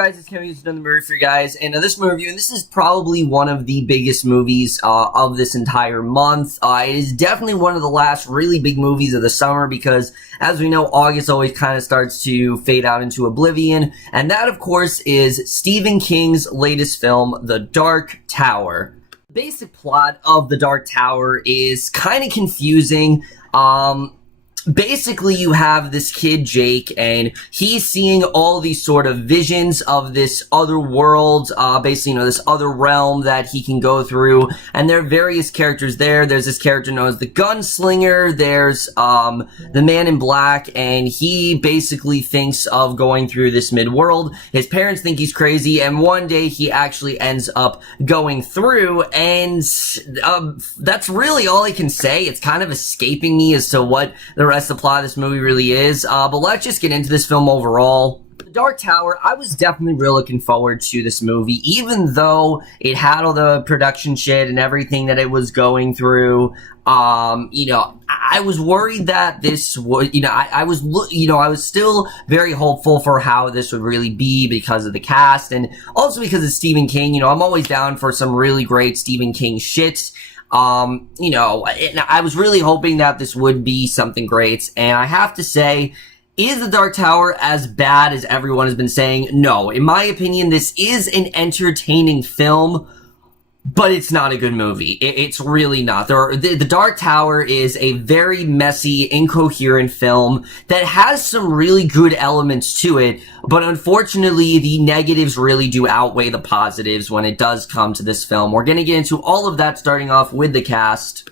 guys? It's Kevin who's done the movie for you guys, and this movie review, and this is probably one of the biggest movies of this entire month. It is definitely one of the last really big movies of the summer because, as we know, August always kind of starts to fade out into oblivion, and that, of course, is Stephen King's latest film, The Dark Tower. The basic plot of The Dark Tower is kind of confusing. Basically, you have this kid, Jake, and he's seeing all these sort of visions of this other world, basically, this other realm that he can go through, and there are various characters there. There's this character known as the Gunslinger, there's, the Man in Black, and he basically thinks of going through this mid-world. His parents think he's crazy, and one day he actually ends up going through, and, that's really all I can say. It's kind of escaping me as to what the rest of the plot of this movie really is, but let's just get into this film overall. The Dark Tower, I was definitely really looking forward to this movie, even though it had all the production shit and everything that it was going through. I was worried that this would, I was still very hopeful for how this would really be because of the cast, and also because of Stephen King. I'm always down for some really great Stephen King shit. I was really hoping that this would be something great, and I have to say, is The Dark Tower as bad as everyone has been saying? No. In my opinion, this is an entertaining film, but it's not a good movie. It's really not. The Dark Tower is a very messy, incoherent film that has some really good elements to it, but unfortunately, the negatives really do outweigh the positives when it does come to this film. We're gonna get into all of that, starting off with the cast.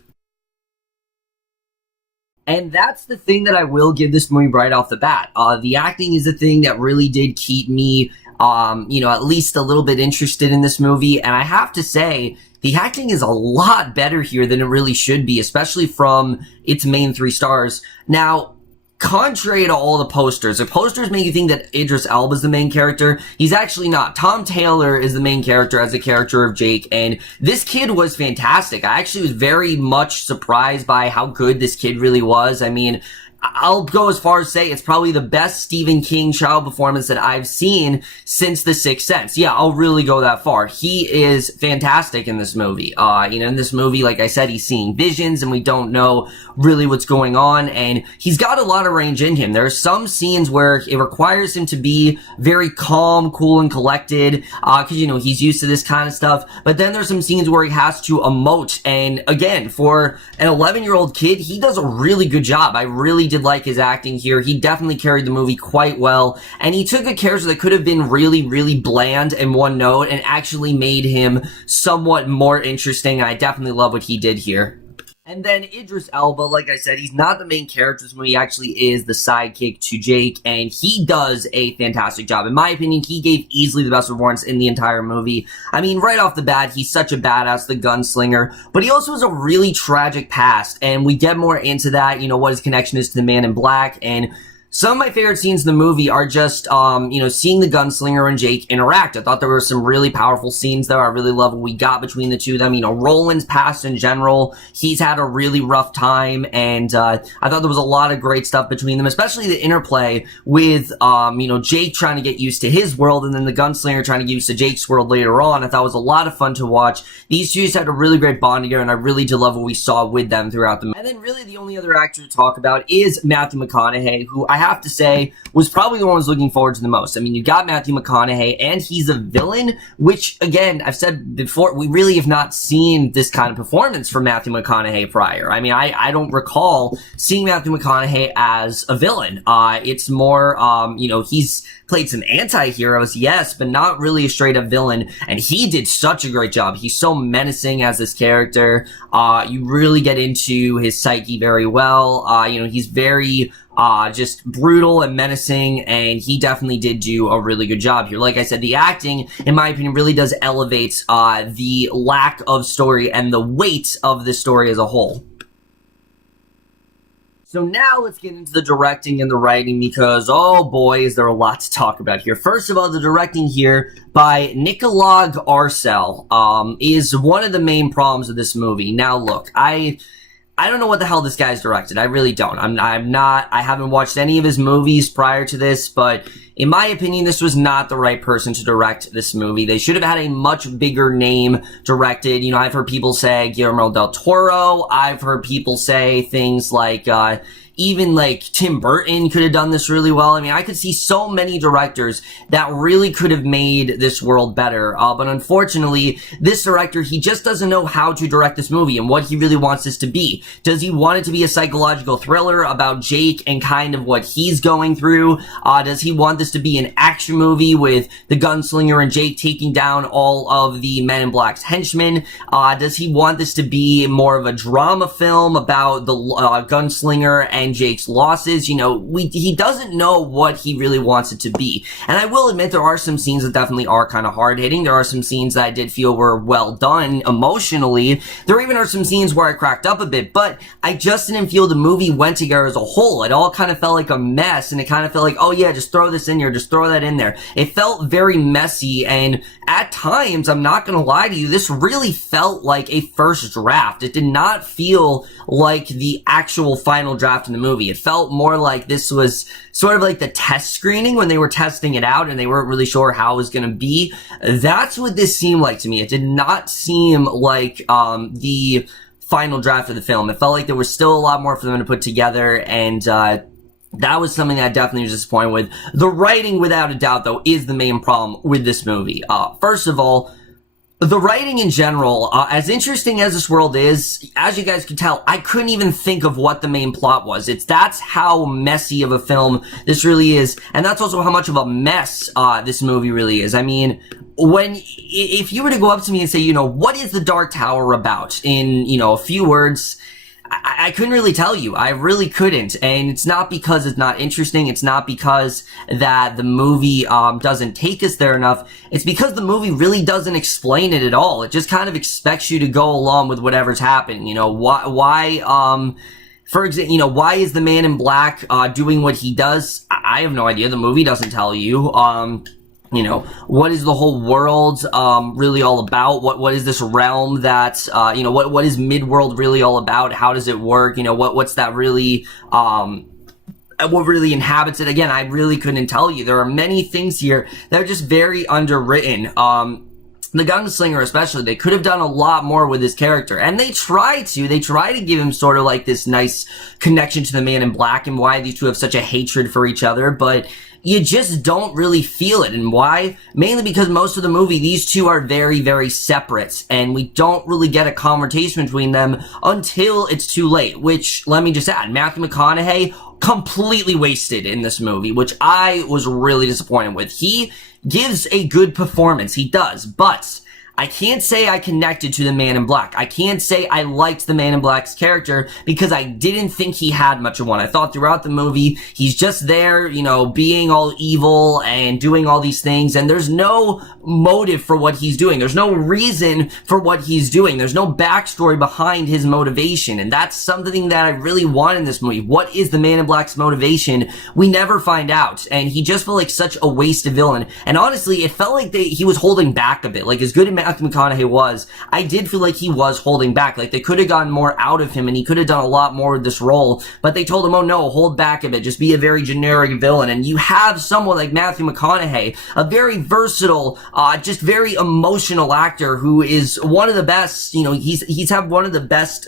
And that's the thing that I will give this movie right off the bat. The acting is the thing that really did keep me at least a little bit interested in this movie, and I have to say, the acting is a lot better here than it really should be, especially from its main 3 stars. Now, contrary to all the posters make you think that Idris Elba is the main character. He's actually not. Tom Taylor is the main character as a character of Jake, and this kid was fantastic. I actually was very much surprised by how good this kid really was. I mean, I'll go as far as say it's probably the best Stephen King child performance that I've seen since The Sixth Sense. Yeah, I'll really go that far. He is fantastic in this movie. In this movie, like I said, he's seeing visions and we don't know really what's going on, and he's got a lot of range in him. There are some scenes where it requires him to be very calm, cool, and collected, cause he's used to this kind of stuff, but then there's some scenes where he has to emote, and again, for an 11-year-old kid, he does a really good job. I really did like his acting here. He definitely carried the movie quite well, and he took a character that could have been really, really bland and one note and actually made him somewhat more interesting. I definitely love what he did here. And then Idris Elba, like I said, he's not the main character. This movie actually is the sidekick to Jake, and he does a fantastic job. In my opinion, he gave easily the best performance in the entire movie. I mean, right off the bat, he's such a badass, the gunslinger, but he also has a really tragic past, and we get more into that, what his connection is to the Man in Black, and some of my favorite scenes in the movie are just, seeing the gunslinger and Jake interact. I thought there were some really powerful scenes there. I really love what we got between the two of them. Roland's past in general, he's had a really rough time, and I thought there was a lot of great stuff between them, especially the interplay with, Jake trying to get used to his world, and then the gunslinger trying to get used to Jake's world later on. I thought it was a lot of fun to watch. These two just had a really great bond together, and I really did love what we saw with them throughout the movie. And then really the only other actor to talk about is Matthew McConaughey, who I have to say was probably the one I was looking forward to the most. I mean, you got Matthew McConaughey, and he's a villain, which, again, I've said before, we really have not seen this kind of performance from Matthew McConaughey prior. I mean, I don't recall seeing Matthew McConaughey as a villain. It's more, he's played some anti-heroes, yes, but not really a straight-up villain, and he did such a great job. He's so menacing as this character. You really get into his psyche very well. He's very just brutal and menacing, and he definitely did do a really good job here. Like I said, the acting, in my opinion, really does elevate the lack of story and the weight of the story as a whole. So now let's get into the directing and the writing because, oh boy, is there a lot to talk about here. First of all, the directing here by Nikolaj Arcel is one of the main problems of this movie. Now look, I don't know what the hell this guy's directed. I really don't. I haven't watched any of his movies prior to this, but in my opinion, this was not the right person to direct this movie. They should have had a much bigger name directed. You know, I've heard people say Guillermo del Toro. I've heard people say things like, even like Tim Burton could have done this really well. I mean, I could see so many directors that really could have made this world better. But unfortunately, this director, he just doesn't know how to direct this movie and what he really wants this to be. Does he want it to be a psychological thriller about Jake and kind of what he's going through? Does he want this to be an action movie with the gunslinger and Jake taking down all of the Men in Black's henchmen? Does he want this to be more of a drama film about the gunslinger and Jake's losses? You know, he doesn't know what he really wants it to be. And I will admit there are some scenes that definitely are kind of hard-hitting. There are some scenes that I did feel were well done emotionally. There even are some scenes where I cracked up a bit, but I just didn't feel the movie went together as a whole. It all kind of felt like a mess, and it kind of felt like, oh yeah, just throw this in here, just throw that in there. It felt very messy, and at times, I'm not gonna lie to you, this really felt like a first draft. It did not feel like the actual final draft in the movie. It felt more like this was sort of like the test screening when they were testing it out and they weren't really sure how it was going to be. That's what this seemed like to me. It did not seem like the final draft of the film. It felt like there was still a lot more for them to put together, and that was something that I definitely was disappointed with. The writing, without a doubt, though, is the main problem with this movie. First of all, the writing in general, as interesting as this world is, as you guys can tell, I couldn't even think of what the main plot was. That's how messy of a film this really is, and that's also how much of a mess, this movie really is. I mean, if you were to go up to me and say, you know, what is the Dark Tower about? In, you know, a few words, I couldn't really tell you. I really couldn't. And it's not because it's not interesting. It's not because that the movie doesn't take us there enough. It's because the movie really doesn't explain it at all. It just kind of expects you to go along with whatever's happening. You know, for example, you know, why is the Man in Black doing what he does? I have no idea. The movie doesn't tell you. You know, what is the whole world, really all about? What is this realm that, you know, what is Midworld really all about? How does it work? You know, what's that really, what really inhabits it? Again, I really couldn't tell you. There are many things here that are just very underwritten. The gunslinger especially, they could have done a lot more with his character, and they try to give him sort of like this nice connection to the Man in Black and why these two have such a hatred for each other, but you just don't really feel it. And why? Mainly because most of the movie, these two are very, very separate, and we don't really get a conversation between them until it's too late, which, let me just add, Matthew McConaughey, completely wasted in this movie, which I was really disappointed with. He gives a good performance, he does, but I can't say I connected to the Man in Black. I can't say I liked the Man in Black's character because I didn't think he had much of one. I thought throughout the movie, he's just there, you know, being all evil and doing all these things, and there's no motive for what he's doing. There's no reason for what he's doing. There's no backstory behind his motivation, and that's something that I really want in this movie. What is the Man in Black's motivation? We never find out, and he just felt like such a wasted villain. And honestly, it felt like he was holding back a bit. Like, as good as Matthew McConaughey was, I did feel like he was holding back. Like, they could have gotten more out of him and he could have done a lot more with this role, but they told him, oh no, hold back a bit, just be a very generic villain. And you have someone like Matthew McConaughey, a very versatile, just very emotional actor who is one of the best, you know, he's had one of the best,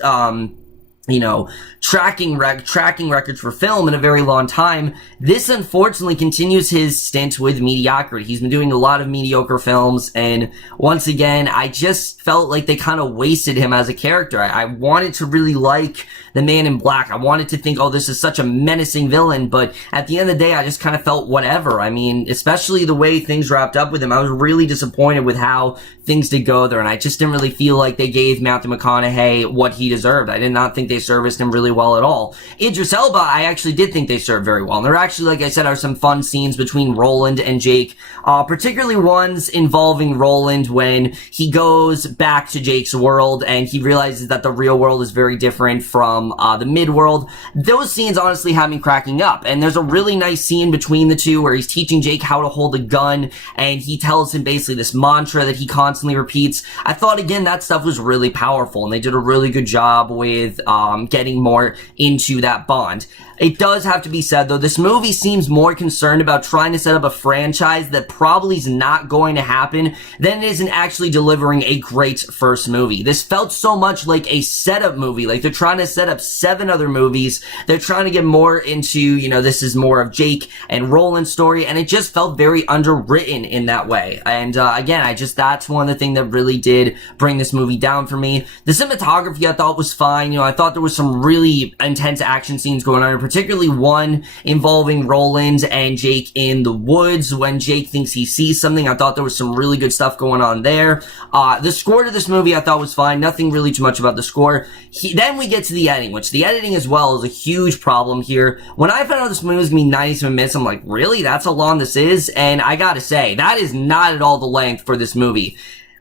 you know, tracking records for film in a very long time. This unfortunately continues his stint with mediocrity. He's been doing a lot of mediocre films, and once again, I just felt like they kind of wasted him as a character. I wanted to really like the Man in Black. I wanted to think, oh, this is such a menacing villain, but at the end of the day, I just kind of felt whatever. I mean, especially the way things wrapped up with him, I was really disappointed with how things did go there, and I just didn't really feel like they gave Matthew McConaughey what he deserved. I did not think they serviced him really well at all. Idris Elba, I actually did think they served very well. And there actually, like I said, are some fun scenes between Roland and Jake, particularly ones involving Roland when he goes back to Jake's world and he realizes that the real world is very different from the mid-world. Those scenes honestly had me cracking up. And there's a really nice scene between the two where he's teaching Jake how to hold a gun, and he tells him basically this mantra that he constantly constantly repeats. I thought, again, that stuff was really powerful, and they did a really good job with getting more into that bond. It does have to be said, though, this movie seems more concerned about trying to set up a franchise that probably is not going to happen than it is in actually delivering a great first movie. This felt so much like a setup movie, like they're trying to set up 7 other movies. They're trying to get more into, you know, this is more of Jake and Roland's story, and it just felt very underwritten in that way. And again, that's one of the things that really did bring this movie down for me. The cinematography I thought was fine. You know, I thought there was some really intense action scenes going on, particularly one involving Roland and Jake in the woods when Jake thinks he sees something. I thought there was some really good stuff going on there. The score to this movie I thought was fine. Nothing really too much about the score. Then we get to the editing, which the editing as well is a huge problem here. When I found out this movie was going to be 97 minutes, I'm like, really? That's how long this is? And I gotta say, that is not at all the length for this movie.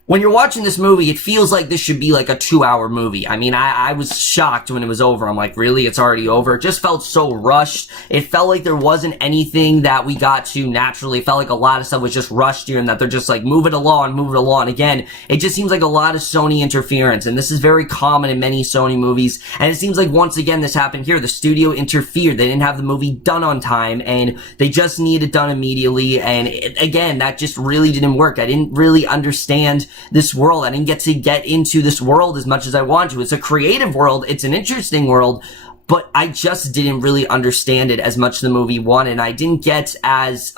When you're watching this movie, it feels like this should be like a 2-hour movie. I mean, I was shocked when it was over. I'm like, really? It's already over? It just felt so rushed. It felt like there wasn't anything that we got to naturally. It felt like a lot of stuff was just rushed here and that they're just like, move it along, move it along. Again, it just seems like a lot of Sony interference, and this is very common in many Sony movies. And it seems like once again this happened here. The studio interfered. They didn't have the movie done on time, and they just needed it done immediately. And again, that just really didn't work. I didn't really understand this world. I didn't get into this world as much as I want to. It's a creative world. It's an interesting world, but I just didn't really understand it as much as the movie wanted. And I didn't get as,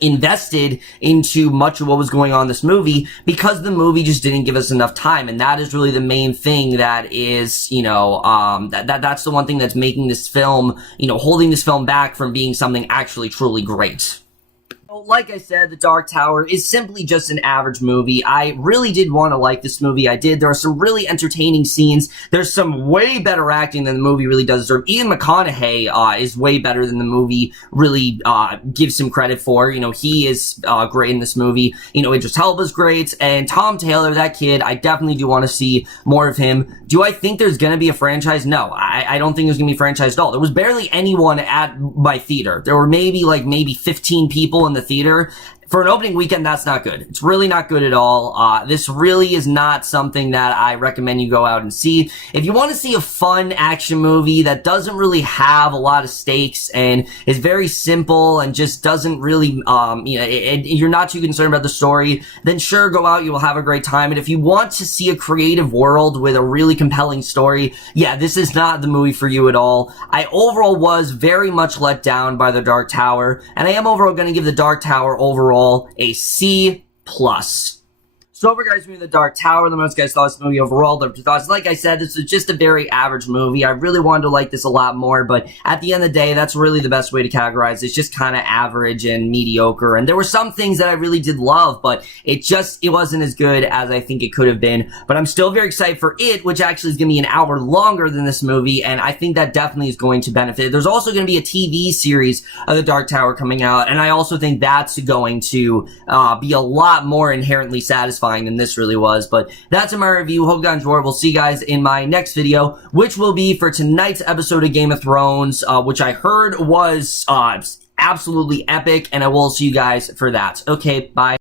invested into much of what was going on in this movie because the movie just didn't give us enough time. And that is really the main thing that is, you know, that's the one thing that's making this film, you know, holding this film back from being something actually truly great. Like I said, The Dark Tower is simply just an average movie. I really did want to like this movie. I did. There are some really entertaining scenes. There's some way better acting than the movie really does deserve. Ian McConaughey is way better than the movie really gives him credit for. You know, he is great in this movie. You know, Idris Elba's great. And Tom Taylor, that kid, I definitely do want to see more of him. Do I think there's going to be a franchise? No, I don't think there's going to be a franchise at all. There was barely anyone at my theater. There were maybe 15 people in the theater. For an opening weekend, that's not good. It's really not good at all. This really is not something that I recommend you go out and see. If you want to see a fun action movie that doesn't really have a lot of stakes and is very simple and just doesn't really, you know, you're not too concerned about the story, then sure, go out. You will have a great time. And if you want to see a creative world with a really compelling story, yeah, this is not the movie for you at all. I overall was very much let down by The Dark Tower, and I am overall going to give The Dark Tower overall a C+. So over, guys, The Dark Tower. Let me know what you guys thought of this movie overall. Their thoughts. Like I said, this was just a very average movie. I really wanted to like this a lot more, but at the end of the day, that's really the best way to categorize it. It's just kind of average and mediocre. And there were some things that I really did love, but it wasn't as good as I think it could have been. But I'm still very excited for it, which actually is going to be an hour longer than this movie, and I think that definitely is going to benefit. There's also going to be a TV series of The Dark Tower coming out, and I also think that's going to be a lot more inherently satisfying than this really was. But that's my review. Hope you guys enjoyed. We'll see you guys in my next video, which will be for tonight's episode of Game of Thrones, which I heard was absolutely epic, and I will see you guys for that. Okay, bye.